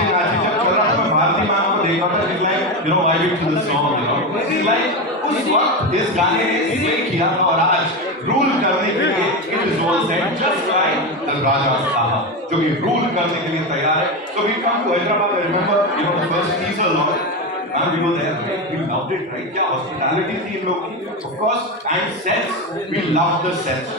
नाचे नाचे जब चल रहा था मैं भारती मैम को देख रहा था she's like you know vibing to the song you know she's like उस वक्त इस गाने ने ये किया था और आज रूल करने के लिए it is all set just like the Raja साहब जो कि रूल करने के लिए तैयार है so we come to Hyderabad I remember you know the first teaser launch and we were there we loved it right क्या hospitality थी इन लोगों की of course and sets we loved the sets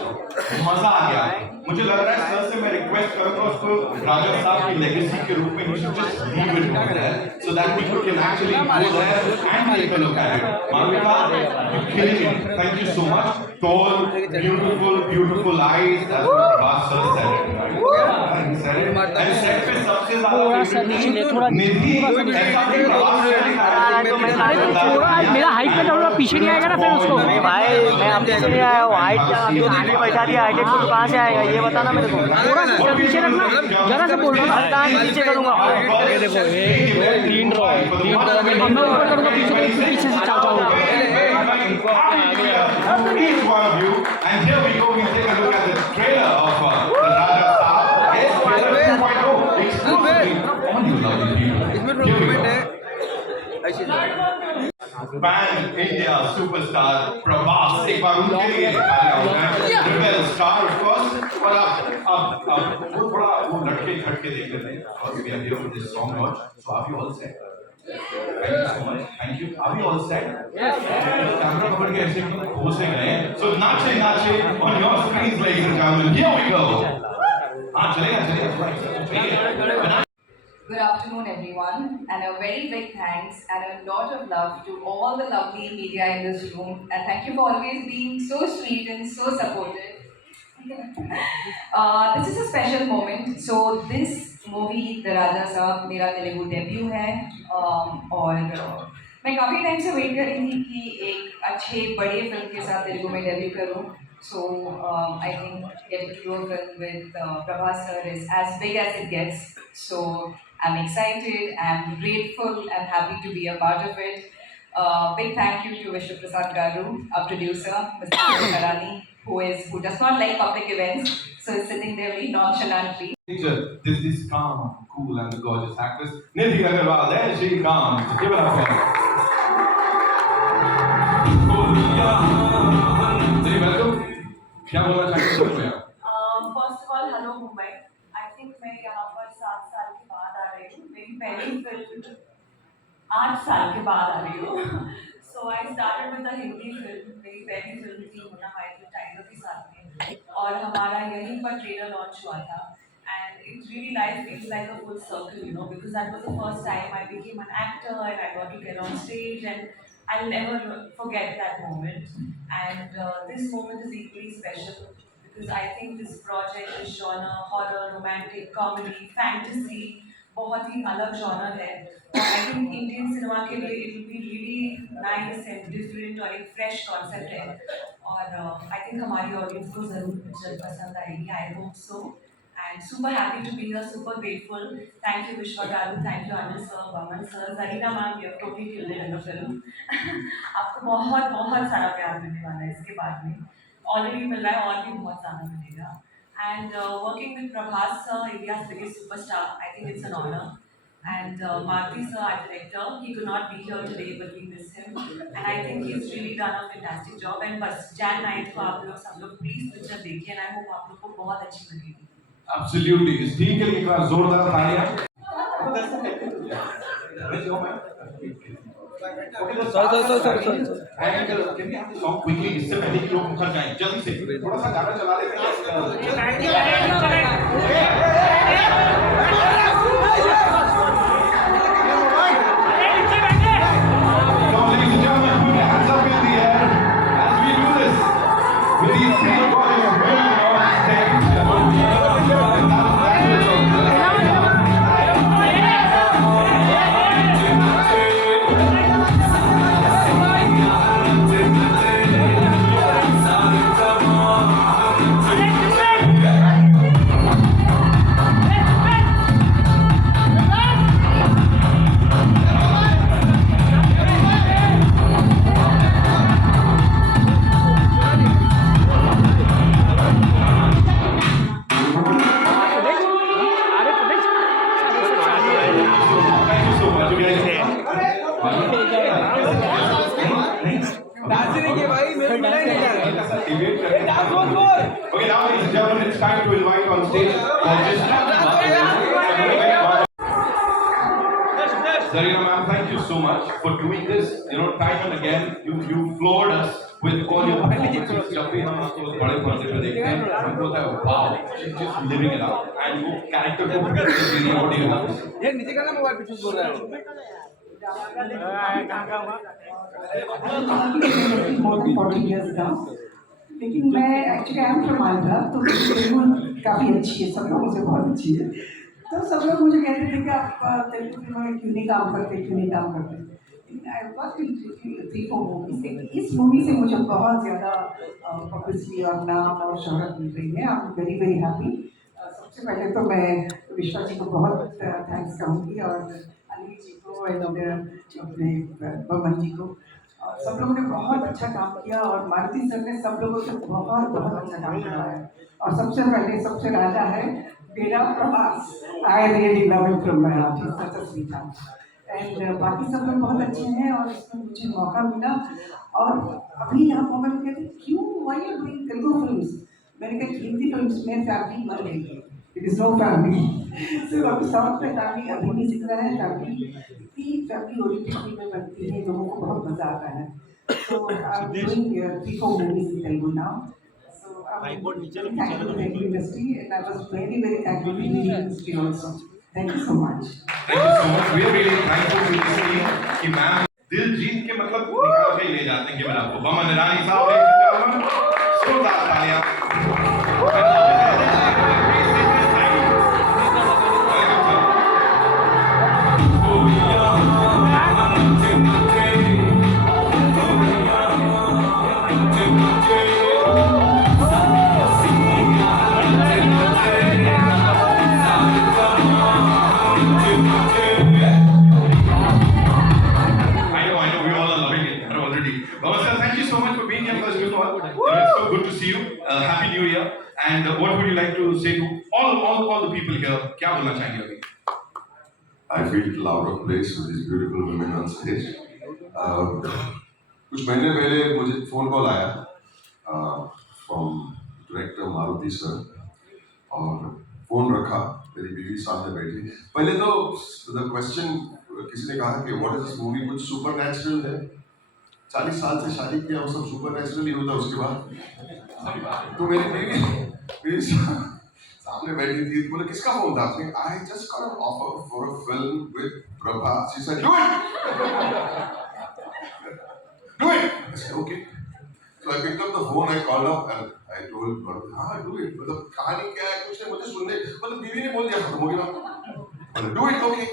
मजा आ गया मुझे लग रहा है सर से मैं रिक्वेस्ट करूंगा उसको राजा साहब की लेगेसी के रूप में just leave it over there so that people can actually go there and take a look at it Malvika you're killing it thank you so much tall beautiful eyes that's what Prabhas sir said it right and set पे सबसे ज्यादा निधि ऐसा भी प्रभास मेरा height पे थोड़ा पीछे नहीं आएगा ना फिर उसको भाई मैं अब पीछे नहीं आया हूँ हाइट आगे पैसा दिया हाइट तो कहाँ से आएगा ये बताना मेरे को थोड़ा सा पीछे रखना जरा से बोल रहा कहाँ नीचे करूँगा ये देखो तीन ड्रॉ मैं ऊपर करूँगा पीछे से चाहूँगा each one of you and here we go we take a look at the trailer of the Raja Saab yes trailer 2.0 exclusively on you lovely people here we go Pan India superstar Prabhas एक बार उनके लिए rebel star of course और अब वो थोड़ा वो लटके खटके देख लेते हैं because we are here for this song launch so are you all set Thank you so much. Thank you. Are we all set? Yes. Camera पकड़ के ऐसे घुसे गए so नाचे नाचे on your screens ladies and gentlemen here we go हाँ चलेगा Good afternoon everyone and a very big thanks and a lot of love to all the lovely media in this room and thank you for always being so sweet and so supportive. This is a special moment. So this movie The Raja Saab मेरा Telugu debut है और मैं काफ़ी time से wait कर रही थी कि एक अच्छे बड़े फिल्म के साथ तेलुगु में डेब्यू करूँ. So I think getting to do a film with Prabhas sir is as big as it gets. So I'm excited, I'm grateful, I'm happy to be a part of it. Big thank you to Vishnu Prasad Garu, our producer, Mr. Karani, who does not like public events, so is sitting there very nonchalantly. This calm, cool, and gorgeous actress Nidhi Agarwal. There she comes. Give it up for her. Welcome. क्या बोलना चाहते हो भैया? First of all, hello Mumbai. I think मैं यहाँ पर 7 साल के बाद आ रही हूँ. मेरी पहली फिल्म 8 साल के बाद आ रही हूँ. So I started with a Hindi film. मेरी पहली फिल्म थी मुन्ना भाई टाइगर के साथ में और हमारा यहीं पर ट्रेलर लॉन्च हुआ था. And it really feels like a full circle, you know, because that was the first time I became an actor and I got to get on stage and I'll never forget that moment. And this moment is equally special because I think this project is genre, horror, romantic, comedy, fantasy, बहुत ही अलग genre है. I think Indian cinema के लिए it will be really nice and different और एक fresh concept है. और I think हमारी audience को ज़रूर पिक्चर पसंद आएगी. I hope so. And super happy to be here, super grateful. Thank you Vishwa Garu, thank you Anil sir, Vaman sir, Zarina ma'am, you have totally killed it in the film. आपको बहुत बहुत सारा प्यार मिलने वाला है इसके बाद में. Already मिल रहा है और भी बहुत ज़्यादा मिलेगा. And working with Prabhas sir, India's biggest superstar, I think it's an honor. And Marty sir, our director, he could not be here today, but we miss him. And I think he's really done a fantastic job. And बस Jan 9 को आप लोग सब लोग please picture देखिए and I hope आप लोग को बहुत अच्छी लगेगी. Absolutely. इस टीम के लिए एक बार जोरदार तालियां. sorry. And can we have the song quickly? इससे पहले कि लोग मुखर जाएं जल्दी से थोड़ा सा गाना चला लेते हैं. you guys. Okay, now ladies and gentlemen, it's time to invite on stage Zarina ma'am, thank you so much for doing this. Time and again, you floored us with all your performances. जब भी हम आपको बड़े पर्दे पे देखते हैं, हमको होता है wow, she's just living it up. And वो character को what do you have to say? ये नीचे का ना मोबाइल पे बोल रहा है more than 40 years now. लेकिन मैं actually I am from Andhra, तो तेलुगु काफ़ी अच्छी है, सब लोगों से बहुत अच्छी है। तो सब लोग मुझे कहते थे कि आप तेलुगु फिल्मों में क्यों नहीं काम करते। लेकिन आई वर्क इन 3-4 मूवीज। इस मूवी से मुझे बहुत ज़्यादा पब्लिसिटी और नाम और शोहरत मिल रही है। I am very very happy. सबसे पहले तो मैं विश्वा जी को बहुत थैंक्स कहूँगी और अनिल जी को एंड अपने बमन जी को। और सब लोगों ने बहुत अच्छा काम किया और मारुति सर ने सब लोगों से बहुत बहुत अच्छा काम किया है। और सबसे पहले सबसे राजा है मेरा Prabhas. I really love him from my heart, such a sweet heart. And बाकी सब लोग बहुत अच्छे हैं और इसमें मुझे मौका मिला। और अभी यहाँ मौका मिल कहते क्यों why you doing Telugu films. मैंने कहा हिंदी फिल्म्स में फैमिली मर गई है, इट इज़ नो फैमिली। सिर्फ अभी साउथ में फैमिली अभी नहीं सीख रहा है। फैमिली ओरिएंटेड फिल्में बनती हैं, लोगों को बहुत मजा आता है। So I'm doing 3-4 movies in Telugu now. So I'm thankful to the Telugu industry, and I was very very thankful to the Indian industry also. Thank you so much. Thank you so much. We are really thankful to this team कि ma'am दिल जीत के मतलब निकाल के ले जाते हैं कि मेरा आपको बमन ईरानी साहब ladies and gentlemen, जोरदार तालियां। Happy New Year. And what would you like to say to all the people here? क्या बोलना चाहेंगे अभी? I feel out of place with these beautiful women on stage. कुछ महीने पहले मुझे फोन कॉल आया from director मारुति सर और फोन रखा, मेरी बीवी सामने बैठी। पहले तो the question किसी ने कहा कि what is this movie, कुछ सुपर नेचुरल है। 40 साल से शादी किया, वो सब सुपर नेचुरल ही होता उसके बाद। तो मेरी बीवी सामने बैठी थी, बोले किसका फोन था आपने? I just got an offer for a film with Prabhas. She said, do it! Do it! I said, okay. So I picked up the phone, I called up and I told her, हाँ do it. मतलब कहानी क्या है, कुछ नहीं, मुझे सुनने, मतलब बीवी ने बोल दिया खत्म हो गया। बोले do it, okay.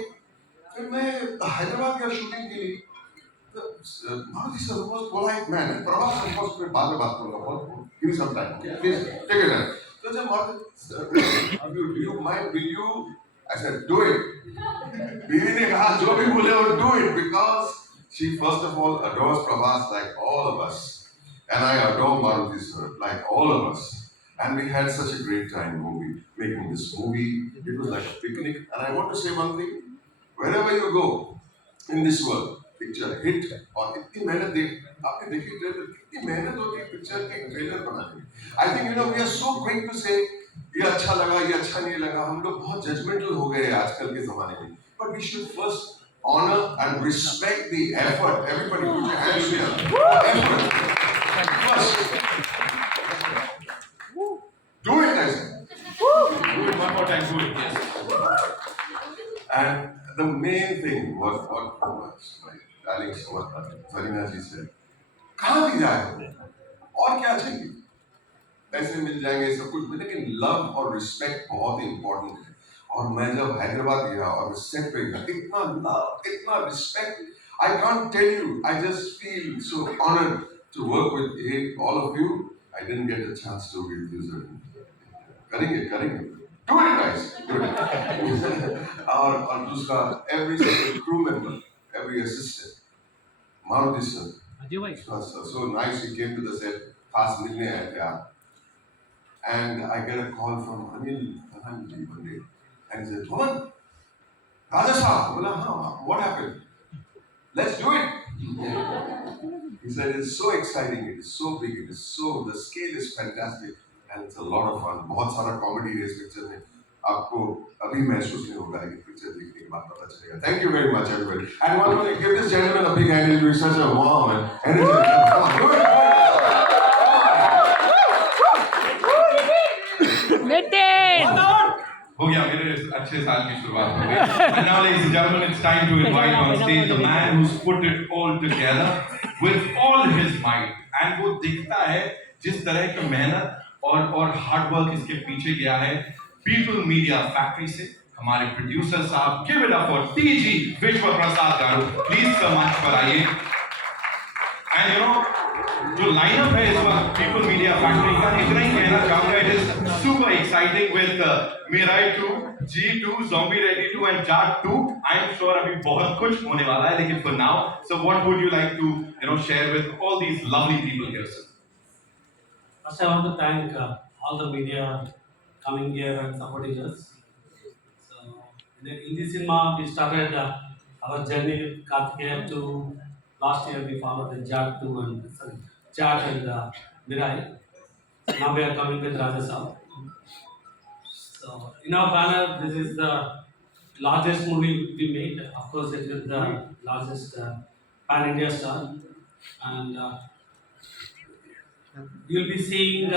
फिर मैं हैदराबाद गया शूटिंग के लिए। Maruti sir was polite man, and Prabhas of course मैं बाद में बात करूँगा, give me some time, okay? Please take it. So जब Maruti sir, do you mind? Will you? I said, do it. बीवी ने कहा जो भी बोले वो do it, because she first of all adores Prabhas like all of us, and I adore Maruti sir like all of us, and we had such a great time making this movie. It was like a picnic, and I want to say one thing: wherever you go in this world, picture hit और इतनी मेहनत आपने देखी trailer, कितनी मेहनत होती है picture के ट्रेलर बनाने में। I think we are so quick to say ये अच्छा लगा, ये अच्छा नहीं लगा। हम लोग बहुत जजमेंटल हो गए आजकल के जमाने में, but we should first honour and respect the effort. Everybody put your hands here, effort first, do it. I said Do it one more time, do it. Yes. And the main thing was what darling Zarina ji said, कहाँ भी जाए और क्या चाहिए, पैसे मिल जाएंगे सब कुछ, लेकिन लव और रिस्पेक्ट बहुत ही इम्पोर्टेंट है। और मैं जब हैदराबाद गया और सेट पे गया, इतना लव, इतना respect, I can't tell you, I just feel so honored to work with all of you. I didn't get a chance to with you, Zarina. करेंगे do it guys, do it. और दूसरा every single crew member, every assistant, Maruti sir, so nice, he came to the set, खास मिलने आए थे आप, and I get a call from Anil one day, and he said, Bhavan, Raja Saab. Bola, हाँ, what happened? Let's do it. He said, it's so exciting, it is so big, it is so, the scale is fantastic, and it's a lot of fun. बहुत सारा comedy है इस picture में. आपको अभी महसूस नहीं होगा कि picture देखने के बाद पता चलेगा. Thank you very much, everybody. And one more, give this gentleman a big hand. He's doing such a warm and energetic. Come on, do it. हो गया मेरे अच्छे साल की शुरुआत हो गई. And now, ladies and gentlemen, it's time to invite on stage the man who's put it all together with all his might. And वो दिखता है जिस तरह की मेहनत और हार्ड वर्क इसके पीछे गया है. People Media Factory से हमारे प्रोड्यूसर साहब, give it up for TG विश्व प्रसाद गारू. Please सर मंच पर आइए. And you know, जो लाइनअप है इस वक्त पीपल मीडिया फैक्ट्री का, इतना ही कहना चाहूंगा. It is super exciting with Mirai 2, G2, Zombie Ready 2 and Jaat 2. I am sure अभी बहुत कुछ होने वाला है, लेकिन for now, so what would you like to share with all these lovely people here, sir? First, I want to thank all the media coming here and supporting us. So, in this cinema, we started our journey with Karthikeya to last year. We followed the Jaat 2 and Jaat and Mirai. Now we are coming with Raja Saab. So, in our banner, this is the largest movie we made. Of course, it is the largest pan-India star, and you'll be seeing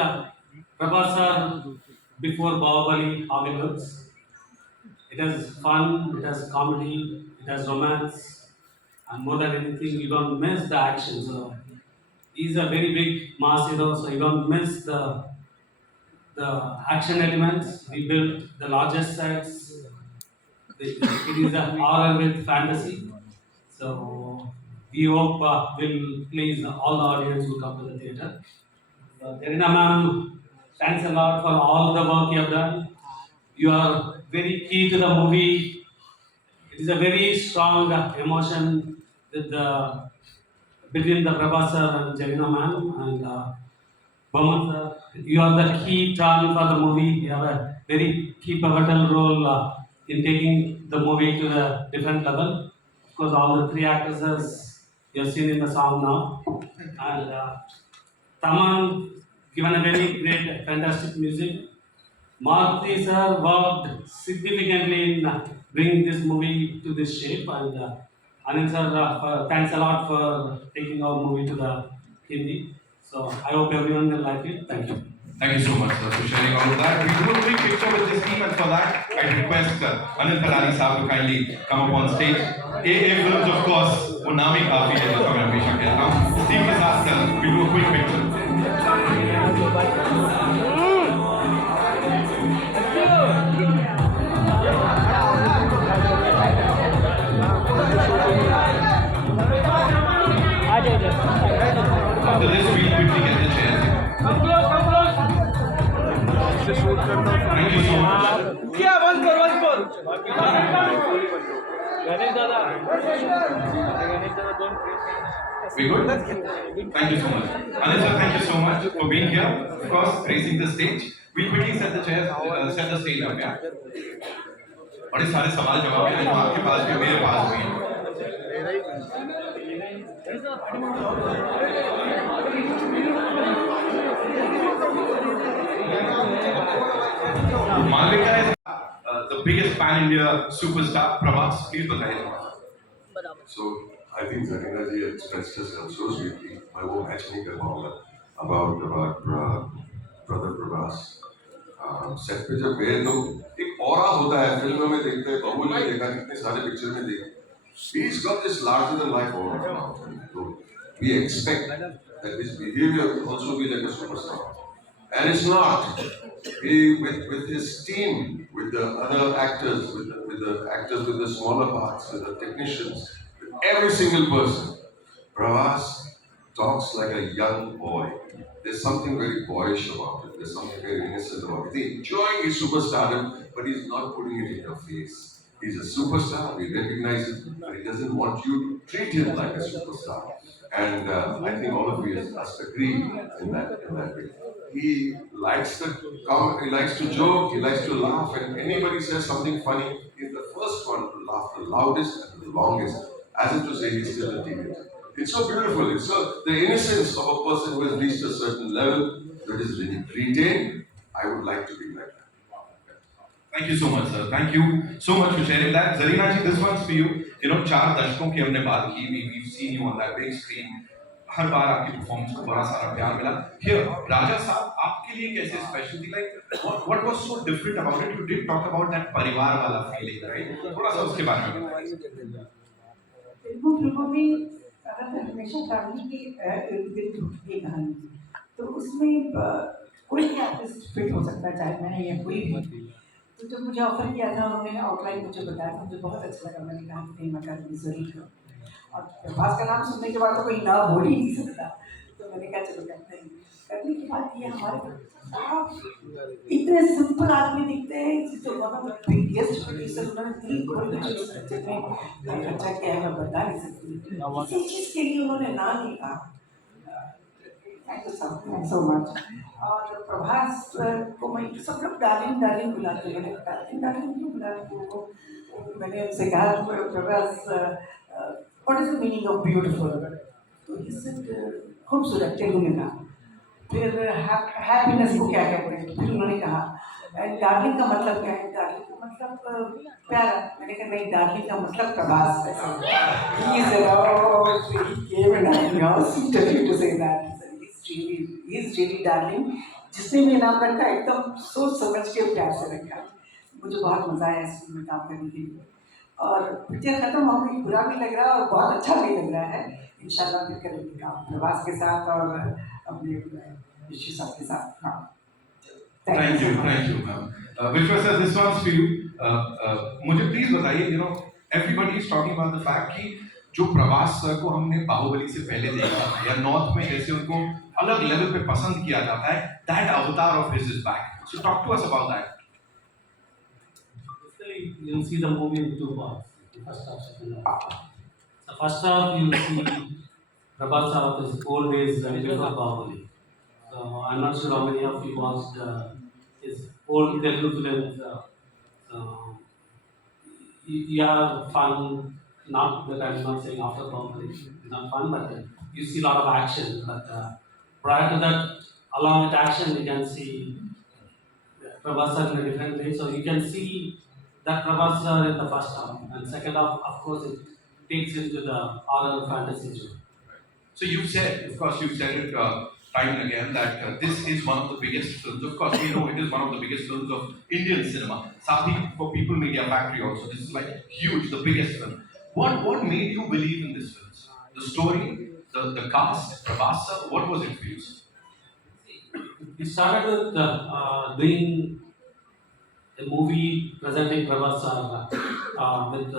Prabhas sir before Bahubali, how it looks. It has fun, it has comedy, it has romance, and more than anything, you don't miss the action. So he's a very big mass hero, so you don't miss the action elements. We built the largest sets. It is a horror with fantasy. So we hope will please all the audience who come to the theatre. Zarina ma'am, thanks a lot for all the work you have done. You are very key to the movie. It is a very strong emotion with between the Prabhas sir and Zarina ma'am and Bhaman sir. You are the key turn for the movie. You have a very key pivotal role in taking the movie to a different level. Of course, all the three actresses you have seen in the song now. And Taman given a very great, fantastic music. Maruti sir worked significantly in bringing this movie to this shape. And Anand sir, thanks a lot for taking our movie to the Hindi. So I hope everyone will like it. Thank you. Thank you so much, sir, for sharing all of that. We do a quick picture with this team, and for that, I request Anil Talani sahab to kindly come up on stage. AA Films, of course, वो नाम ही काफी है, जैसा मैं हमेशा कहता हूँ. Team के साथ we do a quick picture. After this, we'll quickly get the chairs. Thank you so much. क्या बंद कर We good? Thank you so much. Anil sir, thank you so much for being here. Of course, gracing the stage. We'll quickly set the chairs, set the stage up, yeah? बड़े सारे सवाल जवाब हैं जो आपके पास भी मेरे पास भी हैं. Malvika is the biggest pan-India superstar. Prabhas, please बताइए. So I think Zarina ji expressed herself so sweetly. मैं वो मैच नहीं कर पाऊंगा about brother Prabhas. सेट पे जब गए तो एक ऑरा होता है, फिल्मों में देखते हैं, बबूल में देखा, कितने सारे पिक्चर में देखे. He's got this larger than life aura now. So we expect that his behavior will also be like a superstar. And it's not. He, with his team, with the other actors, with the actors with the smaller parts, with the technicians, with every single person, Prabhas talks like a young boy. There's something very boyish about it. There's something very innocent about it. He's enjoying his superstardom, but he's not putting it in your face. He's a superstar, we recognize it, but he doesn't want you to treat him like a superstar. And I think all of us agree in that way. He likes to joke, he likes to laugh, and anybody says something funny, he's the first first one to laugh the loudest and the longest, as if to say he's still a teenager. It's so beautiful. It's so the innocence of a person who has reached a certain level that is retained. I would like to be like that. Thank you so much, sir. Thank you so much for sharing that. Zarina ji, this one's for you. You know, 4 दशकों की हमने बात की. We've seen you on that big screen. हर बार आपकी performance को बड़ा सारा प्यार मिला. Here, राजा साहब, आपके लिए कैसे स्पेशल थी? Like, what was so different about it? You did talk about that परिवार वाला feeling, right? थोड़ा सा उसके बारे में बताइए. तेलुगु फिल्मों में अगर हमेशा फैमिली के इर्द गिर्द घूमती है कहानी, तो उसमें कोई भी आर्टिस्ट फिट हो सकता है, चाहे मैं या कोई भी. तो जब मुझे ऑफर किया था, उन्होंने आउटलाइन मुझे बताया था, मुझे बहुत अच्छा लगा. मैंने कहा कि नहीं, मैं कर ज़रूर करूँ. और प्रभास का नाम सुनने के बाद तो कोई ना बोल ही नहीं सकता. तो मैंने कहा चलो करते हैं. करने के बाद ये हमारे साहब इतने सिंपल आदमी दिखते हैं, जिससे one of the biggest producer, उन्होंने दिल खोल के जो सब्जेक्ट में खर्चा किया है मैं बता नहीं सकती. किसी चीज़ के लिए उन्होंने ना नहीं कहा. Thank you so much. और प्रभास को मैं सब लोग डार्लिंग डार्लिंग बुलाते हैं. मैंने डार्लिंग डार्लिंग क्यों बुलाते हैं वो? मैंने उनसे कहा Prabhas what is the meaning of beautiful? तो इससे खूबसूरत तेलुगु में कहा. फिर हैप्पीनेस को क्या कहते हैं? फिर उन्होंने कहा डार्लिंग का मतलब क्या है? डार्लिंग का मतलब प्यारा. मैंने कहा नहीं, डार्लिंग का मतलब प्रभास है. डार्लिंग जिसने भी नाम रखा एकदम सोच समझ के प्यार से रखा. मुझे बहुत मजा आया इस फिल्म में काम करने के लिए. और पिक्चर खत्म हो गई, बुरा भी लग रहा है और बहुत अच्छा भी लग रहा है. इंशाल्लाह फिर करेंगे काम प्रभास के साथ और अपने ऋषि साहब के साथ. हाँ, Thank you, ma'am. Vishwa sir, this one's for you. मुझे प्लीज बताइए, you know, everybody is talking about the fact कि जो प्रभास सर को हमने बाहुबली से पहले देखा था, या नॉर्थ में जैसे उनको अलग लेवल पे पसंद किया जाता है, that avatar of his is back. So talk to us about that. Basically, you'll see the movie in 2 parts. The first half, second half. The first half you'll see Prabhas of his old days before Bahubali. So I'm not sure how many of you watched his old Telugu films. So you have fun. Not that I'm not saying after Bahubali it's not fun, but you see a lot of action. But prior to that, along with action, you can see Prabhas in a different way. So you can see that Prabhas in the first half, and second half, of course, it takes into the horror fantasy genre. So you said, of course, you said it time and again that this is one of the biggest films. Of course, we know it is one of the biggest films of Indian cinema. Sathi for People Media Factory also. This is like huge, the biggest film. What made you believe in this film? The story, the cast, Prabhas sir, what was it for you? We started with doing a movie presenting Prabhas with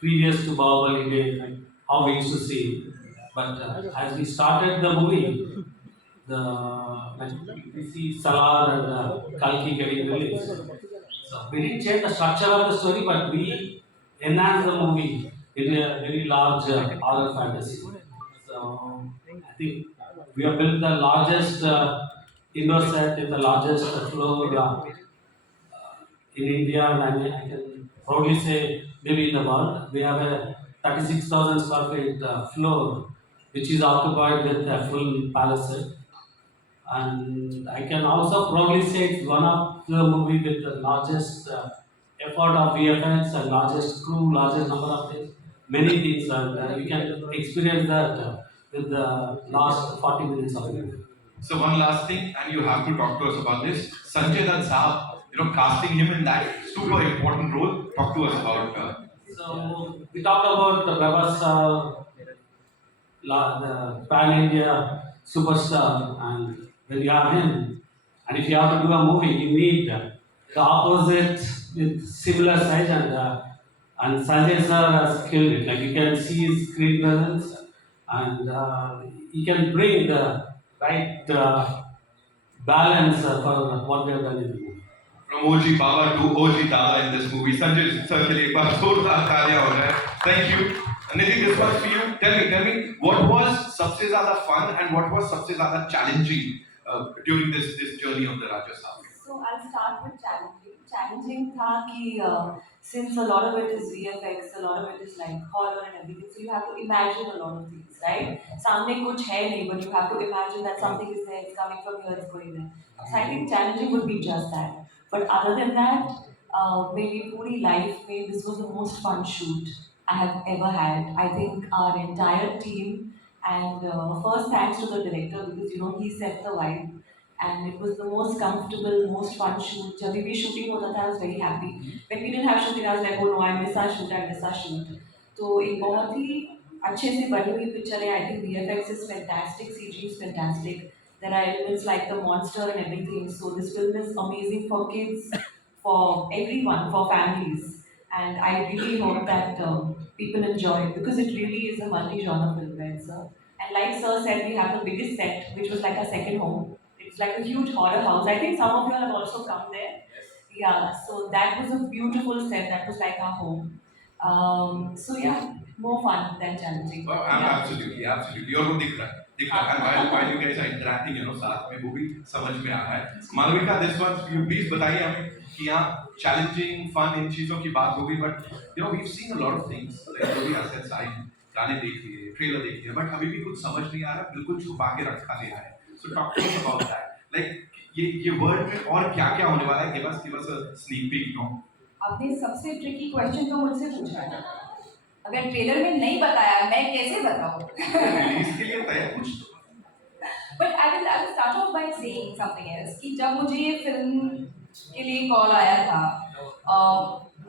previous to Bahubali days, like how we used to see it. But as we started the movie, we see Salar and Kalki getting released. So we didn't change the structure of the story, but we enhanced the movie in a very large horror fantasy. So I think we have built the largest indoor set in the largest floor in India, and I can proudly say maybe in the world. We have a 36,000 square feet floor, which is occupied with a full palace set. And I can also proudly say it's one of the movie with the largest effort of VFX and largest crew, largest number of things, many things, and you can experience that with the last 40 minutes of it. So one last thing, and you have to talk to us about this. Sanjay Dutt Saab, you know, casting him in that super important role. Talk to us about. So we talked about the Prabhas, the Pan India superstar, and when you have him, and if you have to do a movie, you need the opposite with similar size, and Sanjay sir has killed it. Like you can see his screen presence, and he can bring the right balance for what we have done in the movie. From OG Baba to OG Dada in this movie, Sanjay sir ke liye ek baar जोरदार तालियां हो जाए. Thank you. Nidhi, this was for you. Tell me, what was सबसे ज़्यादा fun and what was सबसे ज़्यादा challenging during this journey of the Raja Saab? So I'll start with challenging. Challenging था कि since a lot of it is VFX, a lot of it is like horror and everything, so you have to imagine a lot of things, right? सामने कुछ है नहीं, but you have to imagine that something is there, it's coming from here, it's going there. So I think challenging would be just that. But other than that, maybe पूरी life में this was the most fun shoot I have ever had. I think our entire team, and first thanks to the director because you know he set the vibe. And it was the most comfortable, most fun shoot. जब भी shooting होता था, I was very happy. When we didn't have shooting, I was like, oh no, I miss our shoot, I miss our shoot. तो एक बहुत ही अच्छे से बनी हुई पिक्चर है. I think VFX is fantastic, CG is fantastic. There are elements like the monster and everything. So this film is amazing for kids, for everyone, for families. And I really hope that people enjoy it because it really is a multi-genre film, right, sir? And like sir said, we have the biggest set, which was like our second home. It's like a huge horror house. I think some of you all have also come there. Yeah, so that was a beautiful set. That was like our home. So yeah, more fun than challenging. Oh, absolutely. और वो दिख रहा है. And while you guys are interacting, you know, साथ में वो भी समझ में आ रहा है. Malvika, this one, you please बताइए हमें कि यहाँ challenging, fun इन चीजों की बात होगी, but you know we've seen a lot of things. Like जो भी assets आई, गाने देख लिए, ट्रेलर देख लिया, but अभी भी कुछ समझ नहीं आ रहा, बिल्कुल छुपा के रखा गया है. So talk to us about that. Like ये वर्ड में और क्या-क्या होने वाला है? Give us a sneak peek, no? आपने सबसे ट्रिकी क्वेश्चन तो मुझसे पूछा है. अगर ट्रेलर में नहीं बताया, मैं कैसे बताऊँ? रिलीज के लिए तैयार कुछ तो. But I will start off by saying something else कि जब मुझे ये फिल्म के लिए कॉल आया था,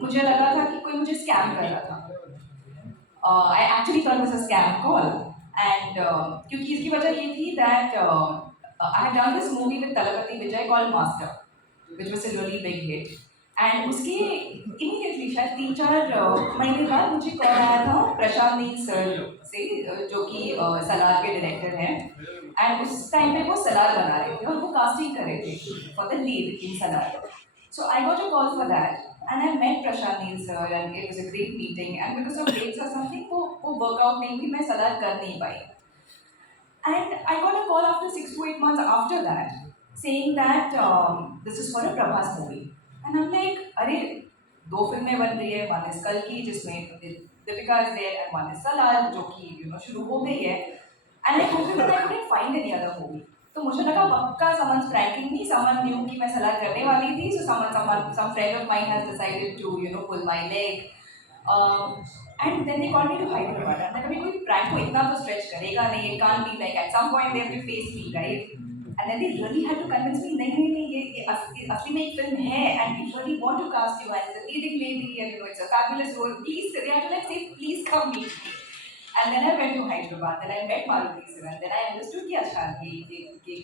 मुझे लगा था कि कोई मुझे स्कैम कर रहा था. I actually thought it was a scam call, and क्योंकि इसकी वजह ये थी that I had done this movie with Talapati Vijay called Master, which was a really big hit. And उसके immediately शायद 3-4 महीने बाद मुझे कॉल आया था प्रशांत नील सर से, जो कि सलार के डायरेक्टर हैं. एंड उस टाइम पे वो सलार बना रहे थे और वो कास्टिंग कर रहे थे for the lead in Salaar. So I got a call for that, and I met Prashant Neel sir, and it was a great meeting. And because of dates or something, वो workout नहीं हुई, मैं सलार कर नहीं पाई. And I got a call after 6 to 8 months after that, saying that this is for a Prabhas movie. And I'm like, अरे 2 फिल्में बन रही है, one is कल की जिसमें Deepika is there, and one is Salaar जो कि you know शुरू हो गई है. And I told him that I couldn't find any other movie. तो मुझे लगा पक्का someone's pranking me, someone knew कि मैं सलार करने वाली थी, so some friend of mine has decided to you know pull my leg. And then they called me to Hyderabad. And कभी कोई prank को इतना तो stretch करेगा नहीं, it can't be like at some point they have to face me, right? And then they really had to convince me, नहीं ये असली में एक film है, and we really want to cast you as the leading lady, and you know it's a fabulous role. Please, they had to like say, please come meet me. And then I went to Hyderabad, then I met Maruti sir, and then I understood कि अच्छा ये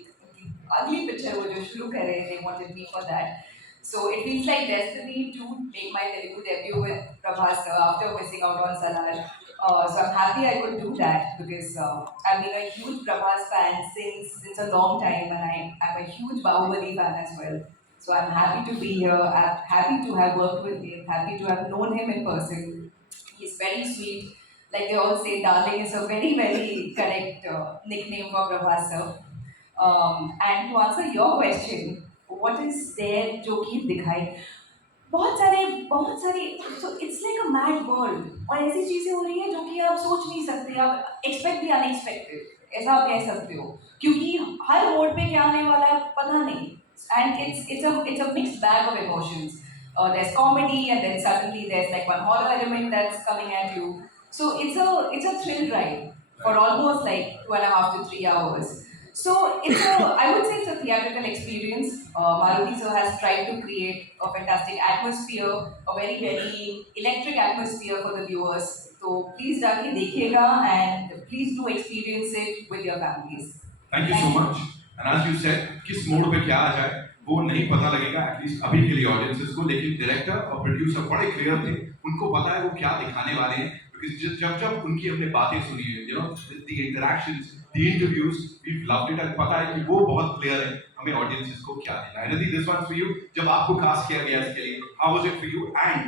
अगली picture वो जो शुरू कर रहे हैं, they wanted me for that. So it feels like destiny to make my Telugu debut with Prabhas sir after missing out on Salaar. So I'm happy I could do that because I've been a huge Prabhas fan since a long time, and I'm a huge Bahubali fan as well. So I'm happy to be here. I'm happy to have worked with him. Happy to have known him in person. He's very sweet. Like they all say, darling is a very correct nickname for Prabhas sir. And to answer your question, what is there जो कि दिखाई, बहुत सारे so it's like a mad world, और ऐसी चीजें हो रही है जो कि आप सोच नहीं सकते, आप expect भी unexpected ऐसा आप कह सकते हो, क्योंकि हर मोड पे क्या आने वाला है पता नहीं. And it's a mixed bag of emotions. There's comedy, and then suddenly there's like one horror element that's coming at you. So it's a thrill ride for almost like 2.5 to 3 hours. So I would say it's a theatrical experience. Maruti sir has tried to create a fantastic atmosphere, a very electric atmosphere for the viewers. So please जाके देखिएगा, and please do experience it with your families. Thank you so much. And as you said, किस mode पे क्या आ जाए वो नहीं पता लगेगा, एटलीस्ट अभी के लिए ऑडियंसेस को, लेकिन डायरेक्टर और प्रोड्यूसर बड़े क्लियर थे, उनको पता है वो क्या दिखाने वाले हैं. जब उनकी हमने बातें सुनी है, you know, the interactions, the interviews, we've loved it, and पता है कि वो बहुत क्लियर है हमें ऑडियंसेस को क्या देना है. Rati, this one for you. जब आपको कास्ट किया गया इसके लिए, how was it for you? And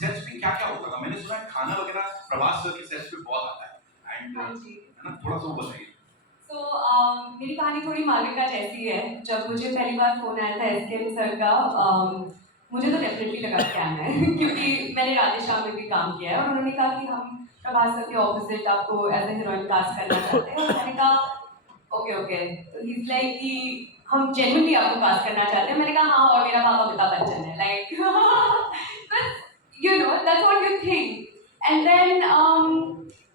sets पे क्या होता था? मैंने सुना है खाना वगैरह प्रभास सर के सेट्स पे बहुत आता है, and है ना, थोड़ा सा बताइए. So मेरी कहानी थोड़ी मालविका जैसी है. जब मुझे पहली बार फोन आया था SKM सर का, मुझे तो डेफिनेटली लगा स्कैम है क्योंकि मैंने राधेश्याम में भी काम किया है और उन्होंने कहा कि हम प्रभास सर के ऑपोजिट आपको एज ए हीरोइन कास्ट करना चाहते हैं और मैंने कहा ओके ओके। तो ही इज लाइक कि हम जेन्युइनली आपको कास्ट करना चाहते हैं। मैंने कहा हाँ और मेरा पापा अमिताभ बच्चन है like you know that's what you think and then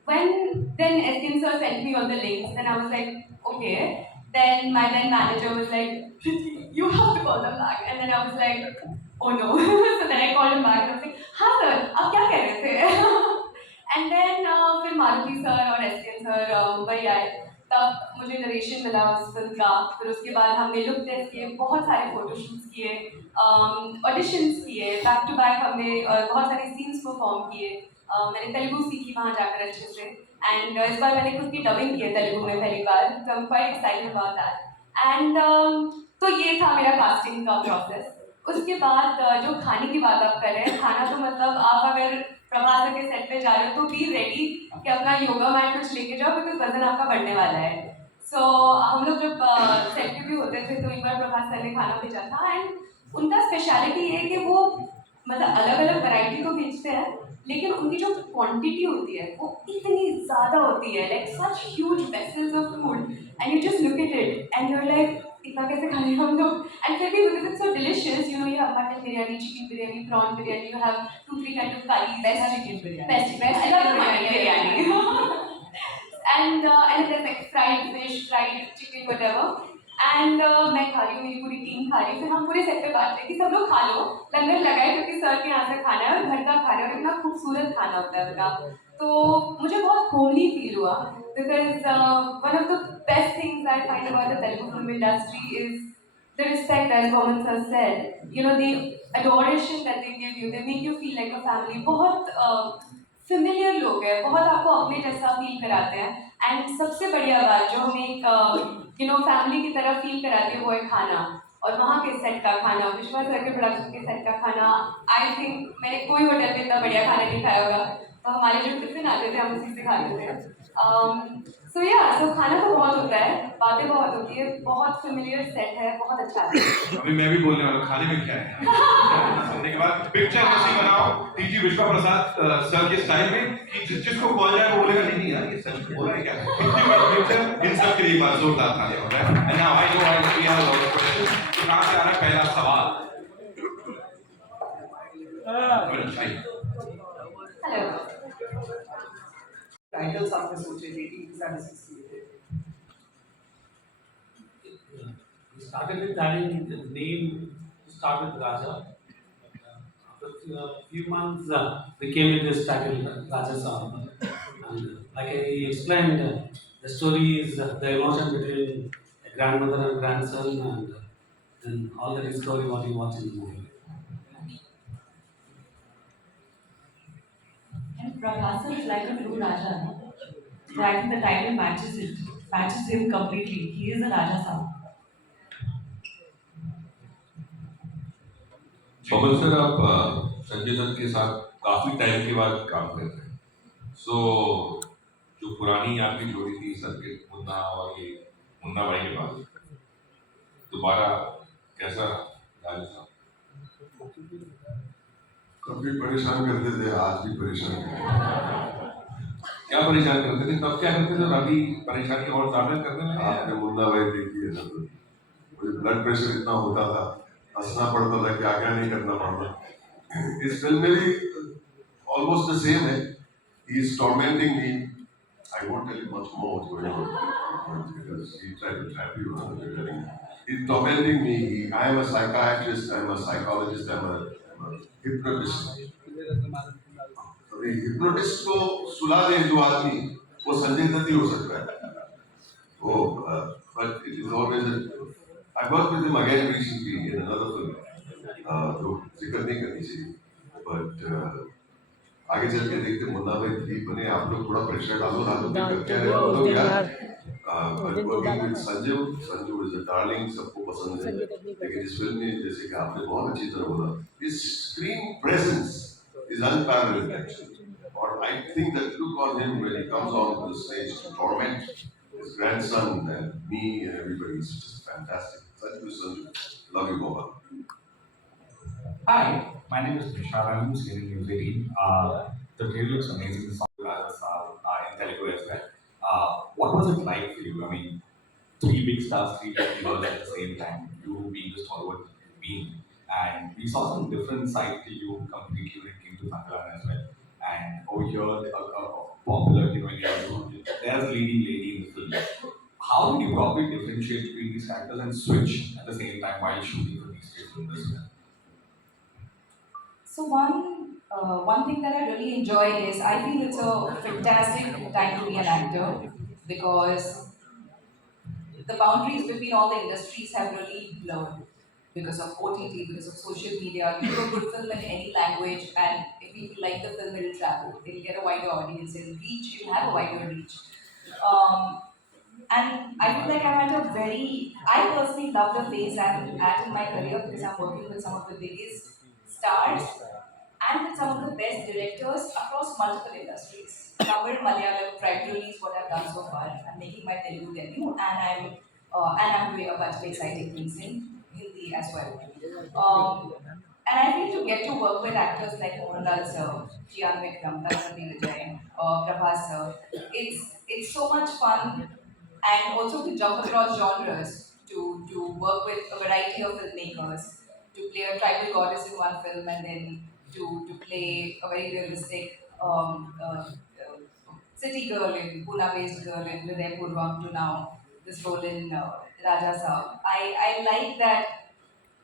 when then Eskin sir sent me all the links and I was like okay, then my then manager was like you have to call them back and then I was like oh no so then I called him back and I was like हाँ sir आप क्या कह रहे थे and then फिर Maruti sir और Eskin sir Mumbai आए तब मुझे नरेशन मिला उस फिल्म का। फिर उसके बाद हमने लुक टेस्ट किए, बहुत सारे फोटोशूट्स किए, ऑडिशंस किए, बैक टू बैक हमने बहुत सारे सीन्स परफॉर्म किए। मैंने तेलुगु सीखी वहाँ जाकर अच्छे से एंड इस बार मैंने खुद की डबिंग की है तेलुगु में पहली बार, तो I am quite excited about that and तो ये था मेरा कास्टिंग का प्रोसेस। उसके बाद जो खाने की बात आप कर रहे हैं, खाना तो मतलब आप अगर प्रभास के सेट पे जा रहे हो तो बी रेडी कि अपना योगा मैट कुछ लेके जाओ बिकॉज वजन आपका बढ़ने वाला है। सो हम लोग जब सेट पे भी होते थे तो एक बार प्रभास सर ने खाना भेजा था एंड उनका स्पेशलिटी है कि वो मतलब अलग अलग वैरायटी तो भेजते हैं लेकिन उनकी जो क्वांटिटी होती है वो इतनी ज़्यादा होती है, like such huge vessels of food and you just look at it and you are like इतना कैसे खाने हम लोग एंड फिर भी because it's so delicious, you know you have mutton biryani, chicken biryani, prawn biryani, you have 2-3 kind of curries, best chicken biryani, best I love biryani and there's like fried fish, fried chicken, whatever and मैं खा रही हूँ, मेरी पूरी team खा रही है। फिर हम पूरे सेट पे बात रहे कि सब लोग खा लो, लंगर लगाए क्योंकि सर के यहाँ से खाना है और घर का खाना है और इतना खूबसूरत खाना होता है उनका। तो मुझे बहुत होमली फील हुआ because one of the best things I find about the Telugu film industry is the respect, as Mohan sir said, you know, the adoration that they give you, they make you feel like a family. बहुत familiar लोग हैं, बहुत आपको अपने जैसा feel कराते हैं and सबसे बढ़िया बात जो हमें एक यू नो फैमिली की तरह फील कराती है वो है खाना। और वहाँ के सेट का खाना, विश्वास सर के प्रोडक्शन के सेट का खाना, आई थिंक मैंने कोई होटल में इतना बढ़िया खाना नहीं खाया होगा। तो हमारे जो टिफिन आते थे हम उसी से खाते थे। सो या सो खाना तो बहुत होता है, बातें बहुत होती है, बहुत फेमिलियर सेट है, बहुत अच्छा है। अभी मैं भी बोलने वाला खाने में क्या है सुनने के बाद पिक्चर ऐसी बनाओ टीजी विश्वा प्रसाद सर के स्टाइल में कि जिसको कॉल जाए वो बोलेगा नहीं यार ये सच बोल रहा है क्या पिक्चर इन सब के लिए बात जोरदार तालियां हो रहा है। And now I know we have a lot of questions. तो कहां से आ रहा है पहला सवाल? हेलो, टाइटल्स आपने सोचे डेटिंग के साथ डिस्कस किए थे? We started with having the name to start with Raja. After a few months, we came with this title Raja Saab. And like I explained, the story is the emotion between a grandmother and grandson, and then all that is story what you watch in the movie. And Prabhas is like a true Raja. So I think the title matches him completely. He is a Raja Saab. Pawan sir, आप संजय दत्त के साथ काफी time के बाद काम कर रहे हैं। सो जो पुरानी आपकी जोड़ी थी सर के मुन्ना और ये मुन्ना भाई के बाद दोबारा कैसा राजा साहब? कभी परेशान करते थे, आज भी परेशान करते। क्या परेशान करते थे तब, क्या करते थे और अभी परेशानी और ज्यादा करने लगे? आपने मुन्ना भाई देखी है ना, तो मुझे ब्लड प्रेशर इतना होता था, हंसना पड़ता था, क्या क्या नहीं करना पड़ता। इस फिल्म में भी ऑलमोस्ट द सेम है। He is tormenting me. I won't tell you much more what's going on because he tried to trap you. He is tormenting me. I am a psychiatrist, I am a psychologist, I am a hypnotist. अभी hypnotist को सुला दे जो आदमी, वो संजय दत्त ही हो सकता है। वो but it is always I worked with him again recently in another film. जो जिक्र नहीं करनी चाहिए, but आगे चल के देखते मुन्ना भाई ठीक बने। आप लोग थोड़ा प्रेशर डालो करके लोग यार। Working with Sanju is a darling, सबको पसंद है। लेकिन इस फिल्म में जैसे कि आपने बहुत अच्छी तरह बोला, इस screen presence is unparalleled actually. और I think that look on him when he comes on the stage to torment his grandson and me and everybody is just fantastic. Sanju, love you, Mohan. Hi, my name is Prashant. I'm just getting News 18. The trailer looks amazing. The song Raja Saab in Telugu as well. What was it like for you? I mean, three big stars, three big girls at the same time. You being the stalwart being, and we saw some different side to you completely when it came to Sankaran as well. And over here, popular, there's a leading lady in the film. How did you probably differentiate between these characters and switch at the same time while shooting for these three films as well? So one thing that I really enjoy is I feel it's a fantastic time to be an actor because the boundaries between all the industries have really blurred because of OTT, because of social media. You do a good film in any language, and if people like the film, it'll travel. It'll get a wider audience, it'll reach, it'll have a wider reach. Um, and I feel like I'm at a very, I personally love the phase I'm at in my career because I'm working with some of the biggest stars and with some of the best directors across multiple industries. Tamil, Malayalam, primarily is what I've done so far. I'm making my Telugu debut, and I'm doing a bunch of exciting things in Hindi as well. And I feel to get to work with actors like Mohanlal sir, Gian Vikram, Tanushree Vijay, Prabhas sir, it's so much fun, and also to jump across genres, to work with a variety of filmmakers, to play a tribal goddess in one film and then to play a very realistic city girl in Pune-based girl in Hriday Purvam to now this role in Raja Saab. I like that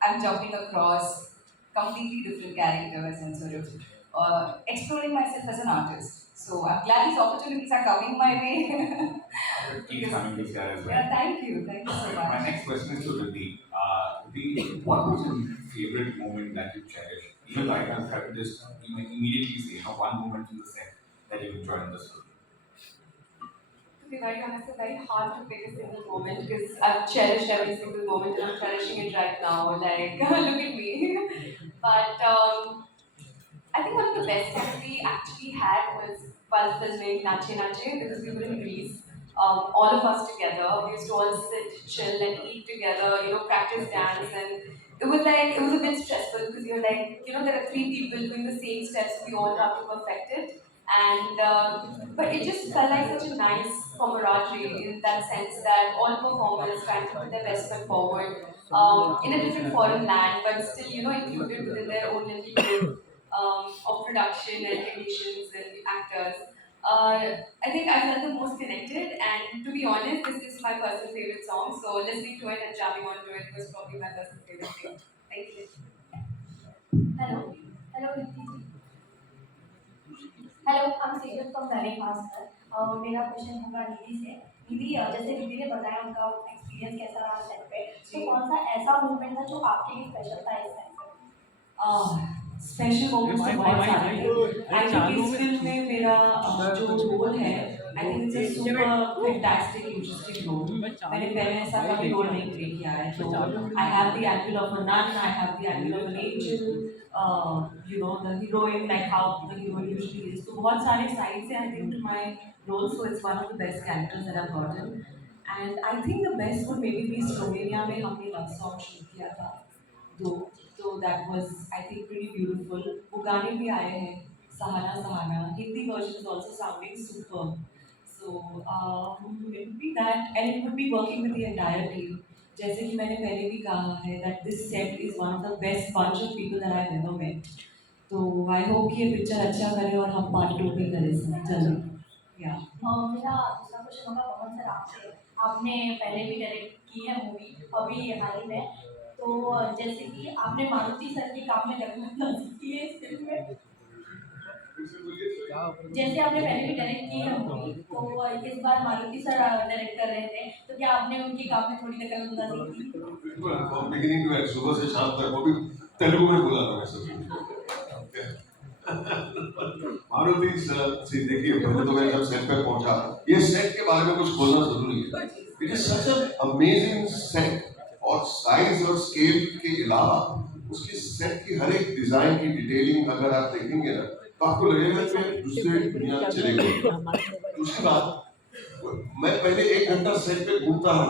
I'm jumping across completely different characters and sort of exploring myself as an artist. So I'm glad these opportunities are coming my way. Keep coming this guy as well. Yeah, thank you so My much. next question is to Riddhi. Riddhi, what was your favorite moment that you cherished? Even right now, if I could just immediately say, one moment in the set that you enjoyed in this film. To be very honest, it's very hard to pick a single moment because I've cherished every single moment and I'm cherishing it right now. Like, look at me. But I think one of the best times we actually had was while filming Nache Nache because we were in Greece. All of us together, we used to all sit, chill, and eat together. Practice dance, and it was a bit stressful because you're like, there are three people doing the same steps. We all have to perfect it, and but it just felt like such a nice camaraderie in that sense that all performers trying to put their best foot forward in a different foreign land, but still included within their own little group of production and technicians and actors. I think I felt the most connected, and to be honest, this is my personal favorite song. So listening to it and jamming onto it was probably my personal favorite thing. Thank you. Hello. Hello, Niti. Hello, I'm Sejal from Dainik Bhaskar. मेरा question होगा निधि से. निधि, जैसे निधि ने बताया उनका experience कैसा रहा set पे, तो कौन सा ऐसा मूवमेंट था जो आपके लिए स्पेशल था इस टाइम पे? स्पेशल मोमेंट्स तो बहुत सारे हैं. आई थिंक इस फिल्म में मेरा जो रोल है, I think it's a super fantastic interesting role. मैंने पहले ऐसा कभी रोल नहीं प्ले किया है. तो I have the angle of a nun, I have the angle of an angel, the heroine, like how the heroine usually is. तो बहुत सारे साइड्स हैं I think to my role. So it's one of the best characters that I have gotten. And I think the best would maybe Slovenia में हमने love song shoot किया था. So that was, I think, pretty beautiful. वो गाने भी आए हैं, Sahana Sahana. Hindi version is also sounding superb. So it would be that, and it would be working with the entire team. जैसे कि मैंने पहले भी कहा है that this set is one of the best bunch of people that I've ever met. तो I hope कि ये पिक्चर अच्छा करे और हम part 2 भी करें जल्दी. Yeah. मेरा दूसरा क्वेश्चन होगा पवन सर आपसे. आपने पहले भी डायरेक्ट की है मूवी, अभी हाल ही में. तो जैसे कि आपने मारुति सर के काम में लगना की है इस फिल्म में, जैसे आपने पहले भी डायरेक्ट की है मूवी, तो इस बार मारुति सर डायरेक्ट कर रहे थे, तो क्या आपने उनके काम में थोड़ी दखल-अंदाज़ी की? बिल्कुल, बिगिनिंग टू एंड, सुबह से शाम तक, वो भी तेलुगु में बोला था मैं सभी. मारुति सर से देखिए, पहले तो मैं जब सेट पे पहुंचा, ये सेट के बारे में कुछ बोलना जरूरी है. It is such an amazing set. और साइज और स्केल के अलावा उसकी सेट की हर एक डिजाइन की डिटेलिंग अगर आप देखेंगे ना, तो आपको लगेगा कि दूसरे दुनिया में चले गए. दूसरी बात, मैं पहले 1 घंटा सेट पे घूमता रहा.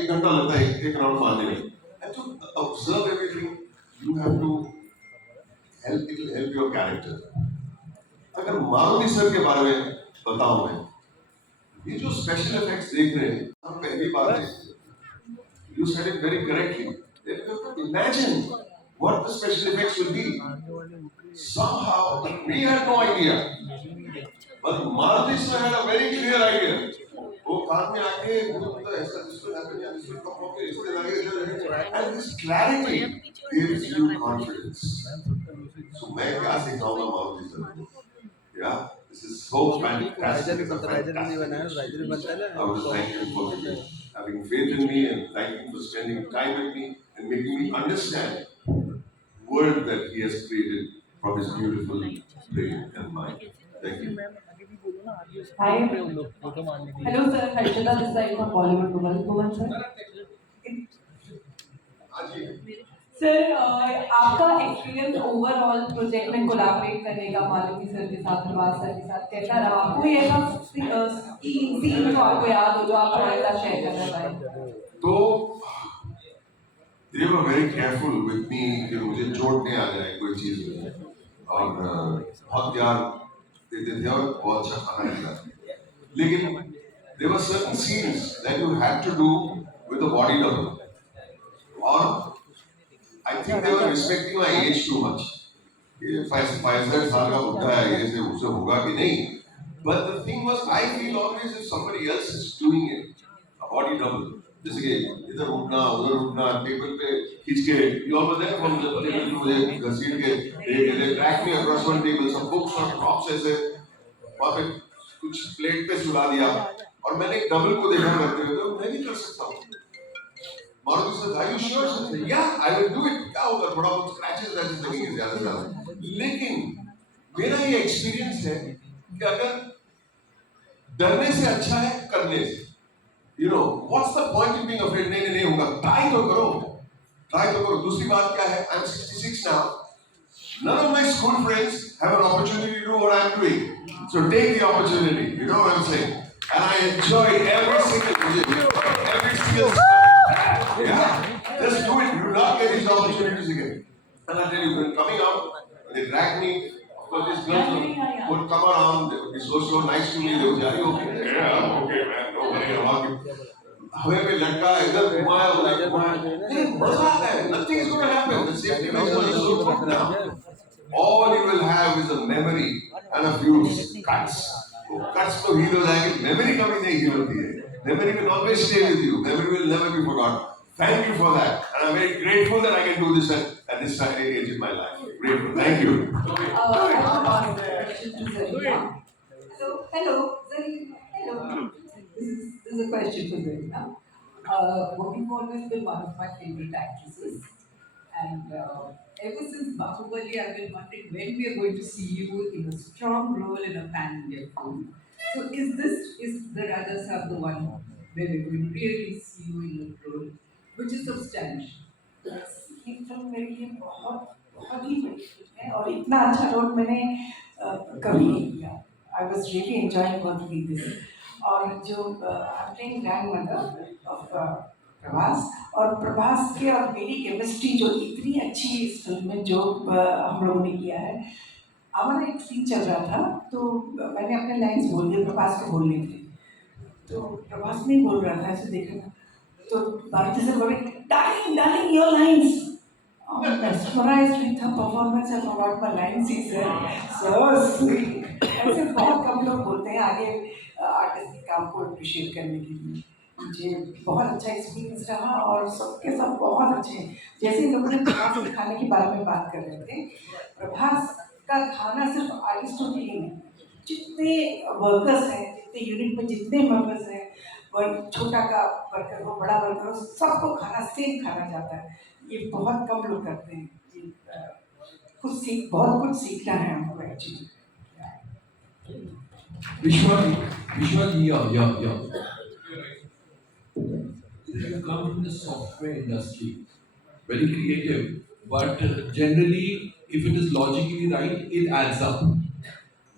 1 घंटा लगता है एक राउंड मारने में. And to observe everything, you have to it will help your character. अगर मारुति सर के बारे में बताऊं मैं, ये जो स्पेशल इफेक्ट्स देख रहे हैं, हम पहली बार देखते हैं. You said it very correctly. Imagine what the special effects will be. Somehow, we had no idea. But Maruti sir had a very clear idea. वो कार में आके ऐसा this will happen, yeah, this will come, okay, इससे आगे, and this clarity gives you confidence. So मैं क्या सिखाऊंगा Maruti sir को? Yeah, this is so fantastic. It's a fantastic. I would thank you for having faith in me and thank you for spending time with me and making me understand the world that he has created from his beautiful brain and mind. Thank you. Hi. Hello sir, Harshita this side from Bollywood. Bhuvan sir. Sir आपका experience overall project में collaborate करने का Maruti sir के साथ, Prabhas sir के साथ कैसा रहा? कोई ऐसा सीन जो आपको याद हो जो आप हमारे साथ शेयर करना चाहें? तो they were very careful with me कि मुझे चोट नहीं आ जाए कोई चीज में, और बहुत प्यार देते थे और बहुत अच्छा खाना खिलाते. लेकिन there were certain scenes that you had to do with the body double, और I think they were respecting my age too much. ये 65 साल का बुढ़ा है, ये से उसे होगा कि नहीं? But the thing was, I feel always if somebody else is doing it, a body double, जैसे कि इधर उठना उधर उठना, टेबल पे खींच के, you all were there from the table पे मुझे घसीट के, they track me across one table, some books और props ऐसे, वहाँ पे कुछ प्लेट पे सुला दिया, और मैंने एक डबल को देखा करते हुए, तो मैं भी कर सकता हूँ. Maruti sir, are you sure? Sir, yeah, I will do it. क्या होगा, थोड़ा बहुत scratches वैसे लगेंगे ज़्यादा से ज़्यादा. लेकिन मेरा ये एक्सपीरियंस है कि अगर डरने से अच्छा है करने से. You know, what's the point in being afraid? नहीं होगा. Try तो करो. दूसरी बात क्या है? I'm 66 now. None of my school friends have an opportunity to do what I'm doing. So take the opportunity. You know what I'm saying? And I enjoyed every single yeah, just do it. You will not get these opportunities again. And I tell you, when coming out, when they drag me, of course, these girls would come around, they would be so nice to me. They would say, "Are you okay?" "Yeah, I'm okay, man. No worry about it." हमें भी लड़का इधर घुमाया उधर घुमाया, लेकिन मजा आता है. Nothing is going to happen. The safety measures are so good now. All you will have is a memory and a few cuts. Cuts तो heal हो जाएंगे. Memory कभी नहीं heal होती है. Memory will always stay with you. Memory will never be forgotten. Thank you for that, and I'm very grateful that I can do this at this age in my life. Grateful. Thank you. I have one question to Zarina. Hello, Zarina. Hello. This is a question for Zarina. You've always been one of my favorite actresses, and ever since Bahubali, I've been wondering when we are going to see you in a strong role in a pan-India film. So, is the Raja Saab the one where we're going to really see you in a role which is substantial? ये film मेरे लिए बहुत ही बड़ी film है, और इतना अच्छा role मैंने कभी नहीं किया. I was really enjoying working with this. और जो I'm playing grandmother of Prabhas, और प्रभास के और मेरी केमिस्ट्री जो इतनी अच्छी इस फिल्म में जो हम लोगों ने किया है. हमारा एक सीन चल रहा था, तो मैंने अपने लाइन्स बोल दिए, प्रभास को बोलने थे, तो प्रभास नहीं बोल रहा था, ऐसे देखा था, तो मारुति सर बोले, "Darling, your lines." I'm mesmerized with her performance and what my lines he said. So sweet. ऐसे बहुत कम लोग बोलते हैं आगे आर्टिस्ट के काम को अप्रिशिएट करने के लिए. मुझे बहुत अच्छा एक्सपीरियंस रहा, और सबके सब बहुत अच्छे हैं. जैसे लोगों ने प्रभास के खाने के बारे में बात कर रहे थे, प्रभास का खाना सिर्फ आर्टिस्टों के लिए नहीं, जितने वर्कर्स हैं, जितने यूनिट में जितने मेंबर्स हैं, छोटा का वर्कर हो बड़ा वर्कर हो, सबको खाना सेम खाना जाता है. ये बहुत कम लोग करते हैं. बहुत कुछ सीखना है हमको actually. Vishwa, yeah. You come from the software industry, very creative, but generally, if it is logically right, it adds up.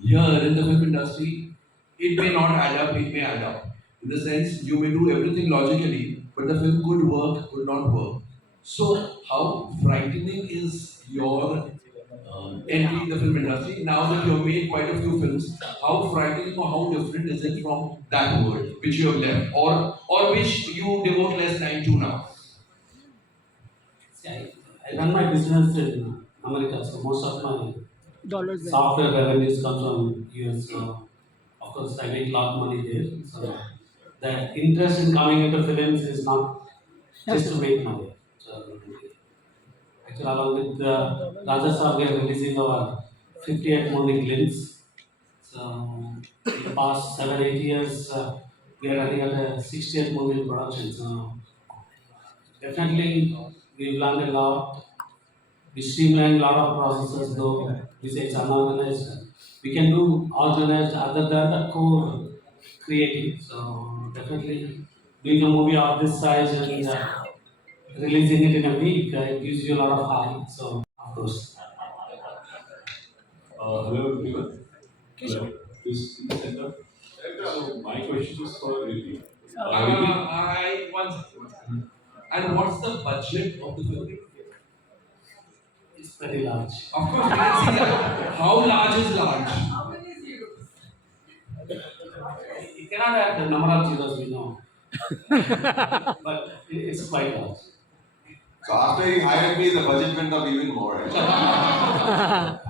Here in the film industry, it may not add up, it may add up. In the sense, you may do everything logically, but the film could work, could not work. So, how frightening is your entry in the film industry. Now that you have made quite a few films, how frightening or how different is it from that world which you have left, or which you devote less time to now? See, I run my business in America, so most of my software revenues come from US. So of course, I make a lot of money there. So the interest in coming into films is not just to make money. So actually, along with Raja Saab, we are releasing our 50th movie Glimpse. So in the past 7-8 years, we are running at a 60th movie in production. So definitely, we've learned a lot. We streamline a lot of processes, though we say it's unorganized. We can do organized other than the core creative. So definitely, doing a movie of this size and releasing it in a week gives you a lot of high. So of course. Hello everyone. Hello. This in the center. So my question is for Riddhi. One second. And what's the budget of the film? It's very large. Of course, we can see that. How large is large? You cannot add the number of zeros we know. But it's quite large. So after he hired me, the budget went up even more. Right?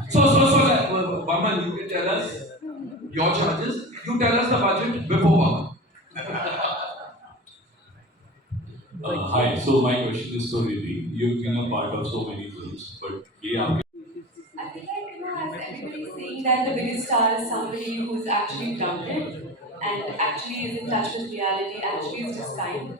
So, Vaman, you can tell us your charges. You tell us the budget before Vaman. Hi. So my question is for Riddhi. You've been a part of so many films, but I feel like, as everybody is saying that the biggest star is somebody who's actually grounded and actually is in touch with reality, actually is just kind.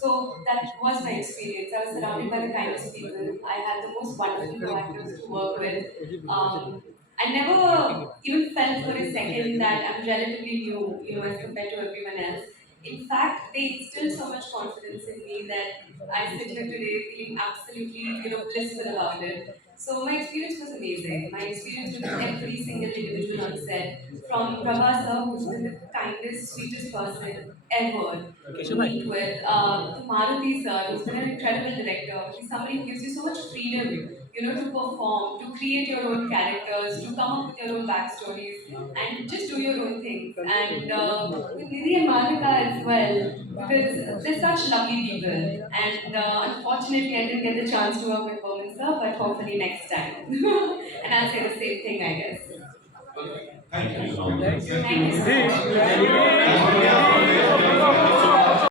So that was my experience. I was surrounded by the kindest people. I had the most wonderful co-actors to work with. I never even felt for a second that I'm relatively new, as compared to everyone else. In fact, they instilled so much confidence in me that I sit here today feeling absolutely, blissful about it. So my experience was amazing. My experience with every single individual on set, from Prabha sir, who's been the kindest, sweetest person ever to meet with, to Maruti sir, who's been an incredible director. He's somebody who gives you so much freedom, to perform, to create your own characters, to come up with your own backstories, and just do your own things. And with Nidhi and Malvika as well, because they're such lovely people. And unfortunately, I didn't get the chance to work with Bowman sir, but hopefully next time. And I'll say the same thing, I guess. Thank you. Thank you so much.